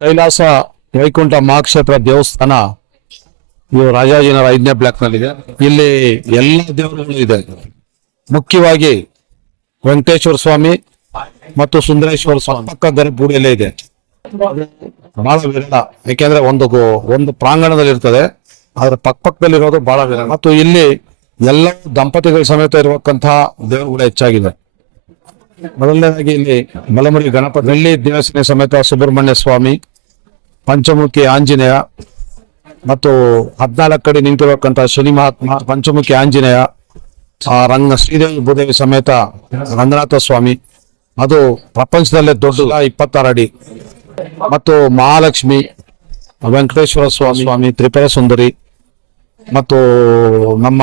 ಕೈಲಾಸ ವೈಕುಂಠ ಮಹಾಕ್ಷೇತ್ರ ದೇವಸ್ಥಾನ ಇವು ರಾಜಾಜಿನಗರ 5ನೇ ಬ್ಲಾಕ್ ನಲ್ಲಿದೆ. ಇಲ್ಲಿ ಎಲ್ಲ ದೇವರುಗಳು ಇದೆ. ಮುಖ್ಯವಾಗಿ ವೆಂಕಟೇಶ್ವರ ಸ್ವಾಮಿ ಮತ್ತು ಸುಂದರೇಶ್ವರ ಸ್ವಾಮಿ ಪಕ್ಕ ಗರ್ಭಗುಡಿಯಲ್ಲೇ ಇದೆ. ಬಹಳ ವಿರಳ, ಯಾಕೆಂದ್ರೆ ಒಂದು ಪ್ರಾಂಗಣದಲ್ಲಿ ಇರ್ತದೆ, ಅದ್ರ ಪಕ್ಕದಲ್ಲಿರೋದು ಬಹಳ ವಿರಳ. ಮತ್ತು ಇಲ್ಲಿ ಎಲ್ಲ ದಂಪತಿಗಳ ಸಮೇತ ಇರುವಂತಹ ದೇವರುಗಳು ಹೆಚ್ಚಾಗಿದೆ. ಮೊದಲನೇದಾಗಿ ಇಲ್ಲಿ ಮಲಮುರಿ ಗಣಪತಿ, ಬೆಳ್ಳಿ ದೇವಸ್ಥಾನ ಸಮೇತ ಸುಬ್ರಹ್ಮಣ್ಯ ಸ್ವಾಮಿ, ಪಂಚಮುಖಿ ಆಂಜನೇಯ ಮತ್ತು 14 ಕಡೆ ನಿಂತಿರುವಂತಹ ಶನಿ ಮಹಾತ್ಮ, ಪಂಚಮುಖಿ ಆಂಜನೇಯ, ಶ್ರೀದೇವಿ ಭೂದೇವಿ ಸಮೇತ ರಂಗನಾಥ ಸ್ವಾಮಿ, ಅದು ಪ್ರಪಂಚದಲ್ಲೇ ದೊಡ್ಡ 26 ಅಡಿ, ಮತ್ತು ಮಹಾಲಕ್ಷ್ಮಿ, ವೆಂಕಟೇಶ್ವರ ಸ್ವಾಮಿ, ತ್ರಿಪುರ ಸುಂದರಿ ಮತ್ತು ನಮ್ಮ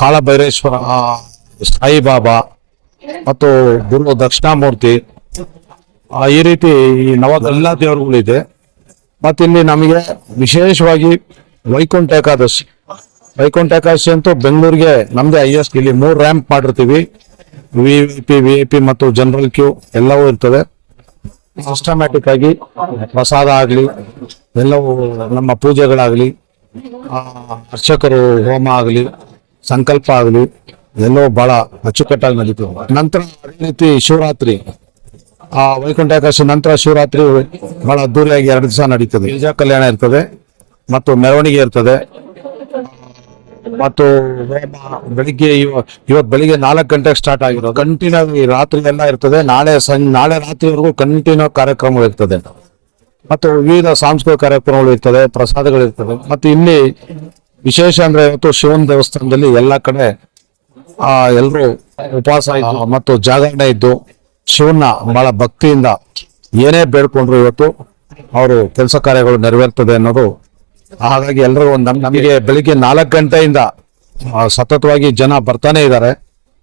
ಕಾಳಭೈರೇಶ್ವರ, ಸಾಯಿಬಾಬಾ ಮತ್ತು ಗುರು ದಕ್ಷಿಣಾಮೂರ್ತಿ, ಈ ರೀತಿ ಎಲ್ಲ ದೇವರುಗಳಿದೆ. ಮತ್ತೆ ಇಲ್ಲಿ ನಮಗೆ ವಿಶೇಷವಾಗಿ ವೈಕುಂಠ ಏಕಾದಶಿ ಅಂತೂ ಬೆಂಗಳೂರಿಗೆ ನಮ್ದೇ ಹೈಯೆಸ್ಟ್. ಇಲ್ಲಿ 3 ರ್ಯಾಂಪ್ ಮಾಡಿರ್ತೀವಿ. VIP ಮತ್ತು ಜನರಲ್ ಕ್ಯೂ ಎಲ್ಲವೂ ಇರ್ತದೆ. ಸಿಸ್ಟಮ್ಯಾಟಿಕ್ ಆಗಿ ಪ್ರಸಾದ ಆಗ್ಲಿ, ಎಲ್ಲವೂ ನಮ್ಮ ಪೂಜೆಗಳಾಗ್ಲಿ, ಅರ್ಚಕರು ಹೋಮ ಆಗಲಿ, ಸಂಕಲ್ಪ ಆಗಲಿ, ಎಲ್ಲವೂ ಬಹಳ ಅಚ್ಚುಕಟ್ಟಾಗಿ ನಡೀತದೆ. ನಂತರ ಅದೇ ರೀತಿ ಶಿವರಾತ್ರಿ, ವೈಕುಂಠ ಏಕಾದಶಿ ನಂತರ ಶಿವರಾತ್ರಿ ಬಹಳ ಅದ್ದೂರಿಯಾಗಿ 2 ದಿವಸ ನಡೀತದೆ. ಪೂಜಾ ಕಲ್ಯಾಣ ಇರ್ತದೆ ಮತ್ತು ಮೆರವಣಿಗೆ ಇರ್ತದೆ. ಮತ್ತು ಬೆಳಿಗ್ಗೆ ಇವತ್ತು ಬೆಳಿಗ್ಗೆ 4 ಗಂಟೆಗೆ ಸ್ಟಾರ್ಟ್ ಆಗಿರೋದು, ಕಂಟಿನ್ಯೂ ರಾತ್ರಿ ಎಲ್ಲ ಇರ್ತದೆ. ನಾಳೆ ರಾತ್ರಿವರೆಗೂ ಕಂಟಿನ್ಯೂ ಕಾರ್ಯಕ್ರಮ ಇರ್ತದೆ. ಮತ್ತು ವಿವಿಧ ಸಾಂಸ್ಕೃತಿಕ ಕಾರ್ಯಕ್ರಮಗಳು ಇರ್ತದೆ, ಪ್ರಸಾದಗಳು ಇರ್ತದೆ. ಮತ್ತು ಇಲ್ಲಿ ವಿಶೇಷ ಅಂದ್ರೆ ಇವತ್ತು ಶಿವನ ದೇವಸ್ಥಾನದಲ್ಲಿ ಎಲ್ಲ ಕಡೆ ಎಲ್ಲರೂ ಉಪವಾಸ ಮತ್ತು ಜಾಗರಣೆ ಇದ್ದು ಶಿವನ ಬಹಳ ಭಕ್ತಿಯಿಂದ ಏನೇ ಬೇಡ್ಕೊಂಡ್ರು ಇವತ್ತು ಅವರು ಕೆಲಸ ಕಾರ್ಯಗಳು ನೆರವೇರ್ತದೆ ಅನ್ನೋದು. ಹಾಗಾಗಿ ಎಲ್ಲರೂ ನಮಗೆ ಬೆಳಿಗ್ಗೆ 4 ಗಂಟೆಯಿಂದ ಸತತವಾಗಿ ಜನ ಬರ್ತಾನೆ ಇದ್ದಾರೆ.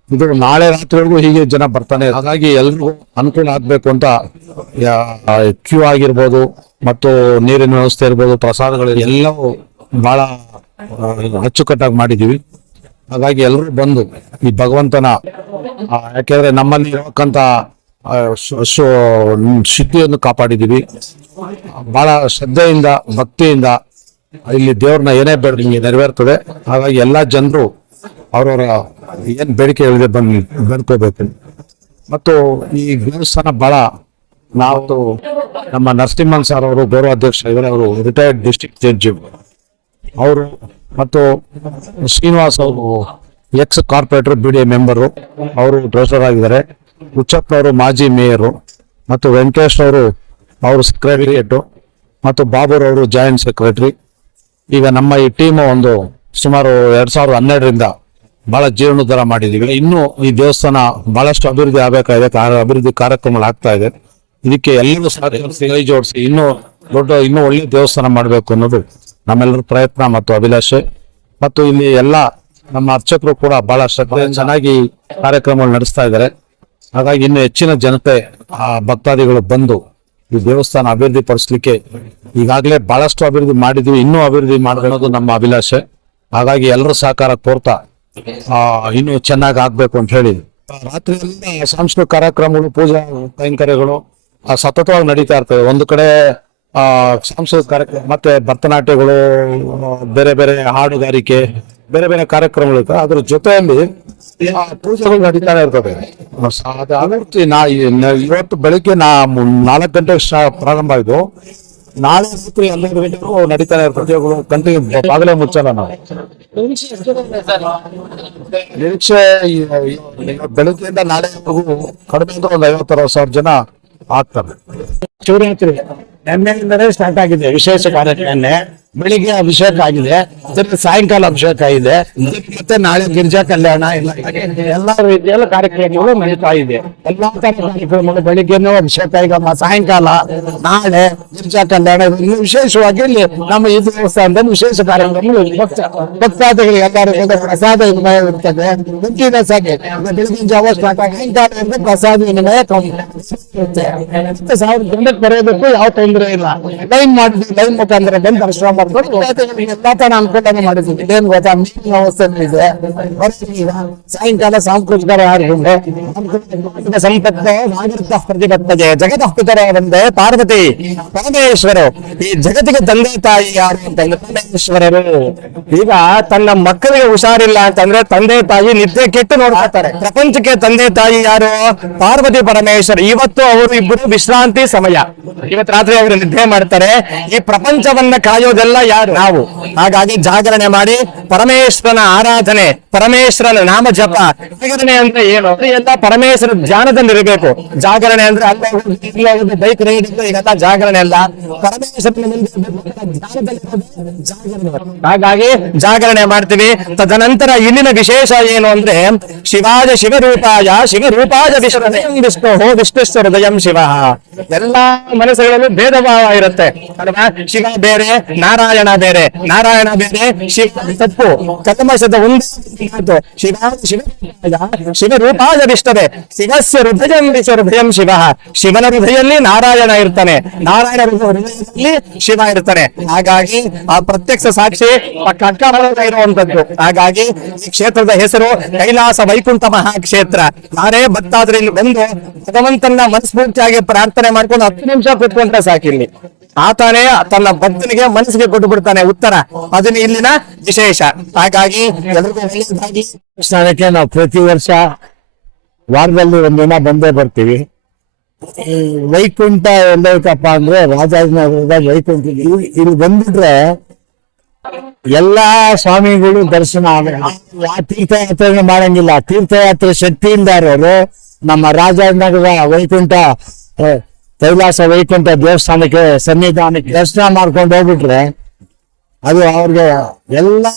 ಇದು ನಾಳೆ ರಾತ್ರಿವರೆಗೂ ಹೀಗೆ ಜನ ಬರ್ತಾನೆ. ಹಾಗಾಗಿ ಎಲ್ರಿಗೂ ಅನುಕೂಲ ಆಗ್ಬೇಕು ಅಂತ ಕ್ಯೂ ಆಗಿರ್ಬೋದು ಮತ್ತು ನೀರಿನ ವ್ಯವಸ್ಥೆ ಇರ್ಬೋದು, ಪ್ರಸಾದಗಳು ಎಲ್ಲವೂ ಬಹಳ ಅಚ್ಚುಕಟ್ಟಾಗಿ ಮಾಡಿದೀವಿ. ಹಾಗಾಗಿ ಎಲ್ಲರೂ ಬಂದು ಈ ಭಗವಂತನ, ಯಾಕೆಂದ್ರೆ ನಮ್ಮಲ್ಲಿ ಇರತಕ್ಕಂತ ಶುದ್ಧಿಯನ್ನು ಕಾಪಾಡಿದೀವಿ. ಬಹಳ ಶ್ರದ್ಧೆಯಿಂದ ಭಕ್ತಿಯಿಂದ ಇಲ್ಲಿ ದೇವ್ರನ್ನ ಏನೇ ಬೇಡ ನೆರವೇರ್ತದೆ. ಹಾಗಾಗಿ ಎಲ್ಲಾ ಜನರು ಅವ್ರವ್ರ ಏನ್ ಬೇಡಿಕೆಗಳಿದೆ ಬಂದು ಬೇಡ್ಕೋಬೇಕು. ಮತ್ತು ಈ ದೇವಸ್ಥಾನ ಬಹಳ, ನಾವು ನಮ್ಮ ನರಸಿಂಹನ್ ಸರ್ ಅವರು ಗೌರವಾಧ್ಯಕ್ಷ ಇದ್ದಾರೆ, ಅವರು ರಿಟೈರ್ಡ್ ಡಿಸ್ಟ್ರಿಕ್ಟ್ ಜಡ್ಜ್ ಅವರು, ಮತ್ತು ಶ್ರೀನಿವಾಸ್ ಅವರು ಎಕ್ಸ್ ಕಾರ್ಪೊರೇಟರ್ BDA ಮೆಂಬರು, ಅವರು ಟ್ರೆಷರರ್ ಆಗಿದ್ದಾರೆ. ಹುಚ್ಚಪ್ಪನವರು ಮಾಜಿ ಮೇಯರು, ಮತ್ತು ವೆಂಕಟೇಶ್ ಅವರು ಸೆಕ್ರೆಟರಿಯೇಟ್, ಮತ್ತು ಬಾಬುರವರು ಜಾಯಿಂಟ್ ಸೆಕ್ರೆಟರಿ. ಈಗ ನಮ್ಮ ಈ ಟೀಮ್ ಸುಮಾರು 2012ರಿಂದ ಬಹಳ ಜೀರ್ಣೋದ್ಧಾರ ಮಾಡಿದೀವಿ. ಇನ್ನೂ ಈ ದೇವಸ್ಥಾನ ಬಹಳಷ್ಟು ಅಭಿವೃದ್ಧಿ ಆಗಬೇಕಾಗಿದೆ, ಅಭಿವೃದ್ಧಿ ಕಾರ್ಯಕ್ರಮಗಳು ಆಗ್ತಾ ಇದೆ. ಇದಕ್ಕೆ ಎಲ್ಲರೂ ಕೈ ಜೋಡಿಸಿ ಇನ್ನೂ ಒಳ್ಳೆ ದೇವಸ್ಥಾನ ಮಾಡಬೇಕು ಅನ್ನೋದು ನಮ್ಮೆಲ್ಲರ ಪ್ರಯತ್ನ ಮತ್ತು ಅಭಿಲಾಷೆ. ಮತ್ತು ಇಲ್ಲಿ ಎಲ್ಲ ನಮ್ಮ ಅರ್ಚಕರು ಕೂಡ ಬಹಳ ಶ್ರದ್ಧೆ ಚೆನ್ನಾಗಿ ಕಾರ್ಯಕ್ರಮಗಳು ನಡೆಸ್ತಾ ಇದ್ದಾರೆ. ಹಾಗಾಗಿ ಇನ್ನು ಹೆಚ್ಚಿನ ಜನತೆ ಭಕ್ತಾದಿಗಳು ಬಂದು ಈ ದೇವಸ್ಥಾನ ಅಭಿವೃದ್ಧಿ ಪಡಿಸ್ಲಿಕ್ಕೆ, ಈಗಾಗಲೇ ಬಹಳಷ್ಟು ಅಭಿವೃದ್ಧಿ ಮಾಡಿದ್ವಿ, ಇನ್ನೂ ಅಭಿವೃದ್ಧಿ ಮಾಡಬೇಕು ನಮ್ಮ ಅಭಿಲಾಷೆ. ಹಾಗಾಗಿ ಎಲ್ಲರೂ ಸಹಕಾರ ಕೋರ್ತಾ ಇನ್ನೂ ಚೆನ್ನಾಗಿ ಆಗ್ಬೇಕು ಅಂತ ಹೇಳಿ ರಾತ್ರಿ ಎಲ್ಲ ಸಾಂಸ್ಕೃತಿಕ ಕಾರ್ಯಕ್ರಮಗಳು, ಪೂಜಾ ಕೈಂಕರ್ಯಗಳು ಸತತವಾಗಿ ನಡೀತಾ ಇರ್ತವೆ. ಒಂದು ಕಡೆ ಸಾಂಸ್ಕೃತಿಕ ಕಾರ್ಯಕ್ರಮ, ಮತ್ತೆ ಭರತನಾಟ್ಯಗಳು, ಬೇರೆ ಬೇರೆ ಹಾಡುಗಾರಿಕೆ, ಬೇರೆ ಬೇರೆ ಕಾರ್ಯಕ್ರಮಗಳು ಇರ್ತವೆ. ಅದ್ರ ಜೊತೆಯಲ್ಲಿ ಪೂಜೆಗಳು ನಡೀತಾನೆ ಇರ್ತದೆ. ಇವತ್ತು ಬೆಳಿಗ್ಗೆ 4 ಗಂಟೆಗೆ ಪ್ರಾರಂಭ ಆಯ್ತು. ನಾಳೆ ರಾತ್ರಿ 12 ಗಂಟೆಗೂ ನಡೀತಾನೆ ಇರ್ತದೆ. ಕಂಟಿನ್ಯೂ ಬಾಗಲೇ ಮುಚ್ಚಲ್ಲ ನಾವು. ನಿರೀಕ್ಷೆ ಬೆಳಗ್ಗೆಯಿಂದ ನಾಳೆವರೆಗೂ ಕಡಿಮೆ ಅಂದ್ರೆ ಒಂದು 50,000 ಜನ ಆಗ್ತಾರೆ. ಶಿವರಾತ್ರಿ ನಿನ್ನೆಯಿಂದಲೇ ಸ್ಟಾರ್ಟ್ ಆಗಿದೆ. ವಿಶೇಷ ಕಾರ್ಯಕ್ರಮ ಬೆಳಿಗ್ಗೆ ಅಭಿಷೇಕ ಆಗಿದೆ, ಸಾಯಂಕಾಲ ಅಭಿಷೇಕ ಇದೆ, ಮತ್ತೆ ನಾಳೆ ಗಿರಿಜಾ ಕಲ್ಯಾಣ ಎಲ್ಲ ರೀತಿಯ ಕಾರ್ಯಕ್ರಮಗಳು ನಡೀತಾ ಇದೆ. ಎಲ್ಲಾ ತರ ಕಾರ್ಯಕ್ರಮಗಳು ಬೆಳಿಗ್ಗೆನೂ ಅಭಿಷೇಕ, ಈಗ ಸಾಯಂಕಾಲ ನಾಳೆ ಗಿರಿಜಾ ಕಲ್ಯಾಣ. ಇನ್ನು ವಿಶೇಷವಾಗಿ ಇಲ್ಲಿ ನಮ್ಮ ಈ ದೇವಸ್ಥಾನದಲ್ಲಿ ವಿಶೇಷ ಕಾರ್ಯಕ್ರಮಗಳು ಭಕ್ತಾದಿಗಳು ಎಲ್ಲರಿಗೂ ಪ್ರಸಾದ ವಿನಿಮಯ ಇರ್ತದೆ. ಕಂಟಿನ್ಯೂಸ್ ಆಗಿ ಬೆಳಿಗಿನ ಜಾವ ಸ್ಟಾರ್ಟ್ ಆಗಿ ಸಾಯಂಕಾಲ ಪ್ರಸಾದ ವಿನಿಮಯ ಇರುತ್ತೆ. 1000 ಜನಕ್ಕೆ ಬರೆಯೋದಕ್ಕೂ ಯಾವ ತೊಂದರೆ ಇಲ್ಲ. ಲೈನ್ ಮಾಡಿದ್ವಿ, ಲೈನ್ ಮುಖಾಂತರ ಬಂದು ದರ್ಶನ ಮಾಡ್ಕೊಂಡು ಎಲ್ಲಾ ತರ ಅನುಕೂಲನೆ ಮಾಡಿದ್ವಿ. ಏನ್ ಗೊತ್ತಾ, ನೀರಿನ ವ್ಯವಸ್ಥೆ ಇದೆ. ಸಾಯಂಕಾಲ ಸಾಂಸ್ಕೃತಿಕ ಪ್ರತಿಬದ್ಧತೆ ಜಗತಃ ಪಿತರ ಒಂದೇ ಪಾರ್ವತಿ ಪರಮೇಶ್ವರು. ಈ ಜಗತ್ತಿಗೆ ತಂದೆ ತಾಯಿ ಯಾರು ಅಂತಂದ್ರೆ ಪರಮೇಶ್ವರರು. ಈಗ ತನ್ನ ಮಕ್ಕಳಿಗೆ ಹುಷಾರಿಲ್ಲ ಅಂತಂದ್ರೆ ತಂದೆ ತಾಯಿ ನಿದ್ದೆ ಕೆಟ್ಟು ನೋಡ್ತಾರೆ. ಪ್ರಪಂಚಕ್ಕೆ ತಂದೆ ತಾಯಿ ಯಾರು? ಪಾರ್ವತಿ ಪರಮೇಶ್ವರ್. ಇವತ್ತು ಅವರು ಇಬ್ಬರು ವಿಶ್ರಾಂತಿ ಸಮಯ. ಇವತ್ತು ರಾತ್ರಿ ಅವರು ನಿದ್ದೆ ಮಾಡ್ತಾರೆ. ಈ ಪ್ರಪಂಚವನ್ನ ಕಾಯೋದೆಲ್ಲ ಯಾರು? ನಾವು. ಹಾಗಾಗಿ ಜಾಗರಣೆ ಮಾಡಿ ಪರಮೇಶ್ವರನ ಆರಾಧನೆ, ಪರಮೇಶ್ವರನ ನಾಮ ಜಪ. ಜಾಗರಣೆ ಅಂದ್ರೆ ಏನು? ಎಲ್ಲ ಪರಮೇಶ್ವರ ಧ್ಯಾನದಲ್ಲಿರಬೇಕು. ಜಾಗರಣೆ ಅಂದ್ರೆ ಅಲ್ಲ ಬೈಕ್ ರೈಡ್ ಈಗೆಲ್ಲ ಜಾಗರಣೆ ಅಲ್ಲ, ಪರಮೇಶ್ವರನ ಹಾಗಾಗಿ ಜಾಗರಣೆ ಮಾಡ್ತೀವಿ. ತದನಂತರ ಇಲ್ಲಿನ ವಿಶೇಷ ಏನು ಅಂದ್ರೆ ಶಿವಾಯ ಶಿವರೂಪಾಯ ಶಿವರೂಪಾಯ ವಿಷ್ಣು ವಿಷ್ಣುಶ್ಚ ಹೃದಯಂ ಶಿವ. ಎಲ್ಲಾ ಮನಸ್ಸುಗಳಲ್ಲೂ ಭೇದ ಭಾವ ಇರುತ್ತೆ ಅಲ್ವಾ? ಶಿವ ಬೇರೆ, ನಾರಾಯಣ ಬೇರೆ. ನಾರಾಯಣ ಬೇರೆ, ಶಿವ ತಪ್ಪು. ಕಲ್ಮಶದ ಒಂದು ಶಿವ ಶಿವರೂಪಾಯ ವಿಷ್ಣುವೆ ಶಿವಸ್ಯ ಹೃದಯಂ ಹೃದಯಂ ಶಿವ. ಶಿವನ ಹೃದಯದಲ್ಲಿ ನಾರಾಯಣ ಇರ್ತಾನೆ, ನಾರಾಯಣ ಹೃದಯದಲ್ಲಿ ಶಿವ ಇರ್ತಾನೆ. ಹಾಗಾಗಿ ಆ ಪ್ರತ್ಯಕ್ಷ ಸಾಕ್ಷಿ ಇರುವಂತದ್ದು. ಹಾಗಾಗಿ ಈ ಕ್ಷೇತ್ರದ ಹೆಸರು ಕೈಲಾಸ ವೈಕುಂಠ ಮಹಾಕ್ಷೇತ್ರ. ಯಾರೇ ಭಕ್ತಾದ್ರೆ ಇಲ್ಲಿ ಬಂದು ಭಗವಂತನ ಮನಸ್ಫೂರ್ತಿಯಾಗಿ ಪ್ರಾರ್ಥನೆ ಮಾಡ್ಕೊಂಡು 10 ನಿಮಿಷ ಕೂತ್ಕೊಂಡ್ರೆ ಸಾಕಿಲ್ಲಿ ಆತಾನೆ ತನ್ನ ಭಕ್ತನಿಗೆ ಮನಸ್ಸಿಗೆ ಕೊಟ್ಟು ಬಿಡ್ತಾನೆ ಉತ್ತರ. ಅದನ್ನ ಇಲ್ಲಿನ ವಿಶೇಷ. ಹಾಗಾಗಿ ಎಲ್ರಿಗೂ ಸ್ಥಾನಕ್ಕೆ ನಾವು ಪ್ರತಿ ವರ್ಷ ವಾರದಲ್ಲಿ ಒಂದಿನ ಬಂದೇ ಬರ್ತೀವಿ. ವೈಕುಂಠ ಎಲ್ಲೈತಪ್ಪ ಅಂದ್ರೆ ರಾಜಾಜಿನಗರದ ವೈಕುಂಠ. ಇಲ್ಲಿ ಬಂದ್ಬಿಟ್ರೆ ಎಲ್ಲಾ ಸ್ವಾಮಿಗಳು ದರ್ಶನ ತೀರ್ಥಯಾತ್ರೆ ಮಾಡಂಗಿಲ್ಲ. ತೀರ್ಥಯಾತ್ರೆ ಶಕ್ತಿಯಿಂದ ಇರೋರು ನಮ್ಮ ರಾಜಾಜಿನಗರ ವೈಕುಂಠ ಕೈಲಾಸ ವೈಕುಂಠ ದೇವಸ್ಥಾನಕ್ಕೆ ಸನ್ನಿಧಾನಕ್ಕೆ ದರ್ಶನ ಮಾಡ್ಕೊಂಡು ಹೋಗ್ಬಿಟ್ರೆ ಅದು ಅವ್ರಿಗೆ ಎಲ್ಲ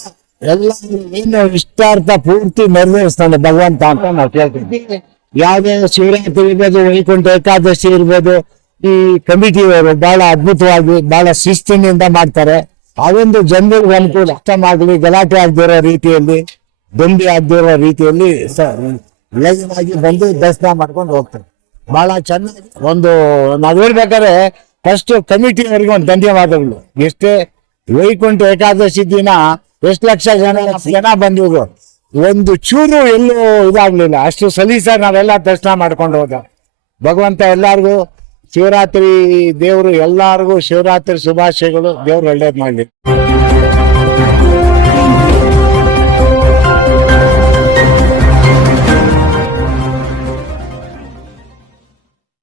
ಏನು ಇಷ್ಟಾರ್ಥ ಪೂರ್ತಿ ನೆರವೇರಿಸ್ತಾನೆ ಭಗವಂತ ಅಂತ ನಾವು ಕೇಳ್ತೀವಿ. ಯಾವ್ದೇ ಶಿವರಾತ್ರಿ ಇರ್ಬೋದು, ವೈಕುಂಠ ಏಕಾದಶಿ ಇರ್ಬೋದು, ಈ ಕಮಿಟಿಯವರು ಬಹಳ ಅದ್ಭುತವಾಗಿ ಬಹಳ ಶಿಸ್ತಿನಿಂದ ಮಾಡ್ತಾರೆ. ಅದೊಂದು ಜನರಿಗೆ ಅನುಕೂಲ, ಅಷ್ಟಮಾಗಲಿ ಗಲಾಟೆ ಆಗದಿರೋ ರೀತಿಯಲ್ಲಿ, ದೊಂಬಿ ಆಗದಿರೋ ರೀತಿಯಲ್ಲಿ ವೇಗವಾಗಿ ಬಂದು ದರ್ಶನ ಮಾಡ್ಕೊಂಡು ಹೋಗ್ತಾರೆ. ಬಹಳ ಚೆನ್ನಾಗಿ ನಾವ್ ಹೇಳ್ಬೇಕಾದ್ರೆ ಫಸ್ಟ್ ಕಮಿಟಿಯವರಿಗೆ ಒಂದು ಧನ್ಯವಾದಗಳು. ಎಷ್ಟೇ ವೈಕುಂಠ ಏಕಾದಶಿ ದಿನ ಎಷ್ಟು ಲಕ್ಷ ಜನ ಬಂದಿದ್ರು, ಒಂದು ಚೂರು ಎಲ್ಲೂ ಇದಾಗ್ಲಿಲ್ಲ. ಅಷ್ಟು ಸಲೀಸಾಗಿ ನಾವೆಲ್ಲ ದರ್ಶನ ಮಾಡ್ಕೊಂಡು ಹೋದ. ಭಗವಂತ ಎಲ್ಲಾರ್ಗು ಶಿವರಾತ್ರಿ ದೇವರು ಎಲ್ಲಾರ್ಗು ಶಿವರಾತ್ರಿ ಶುಭಾಶಯಗಳು. ದೇವ್ರು ಒಳ್ಳೇದ್ ಮಾಡ್ಲಿ.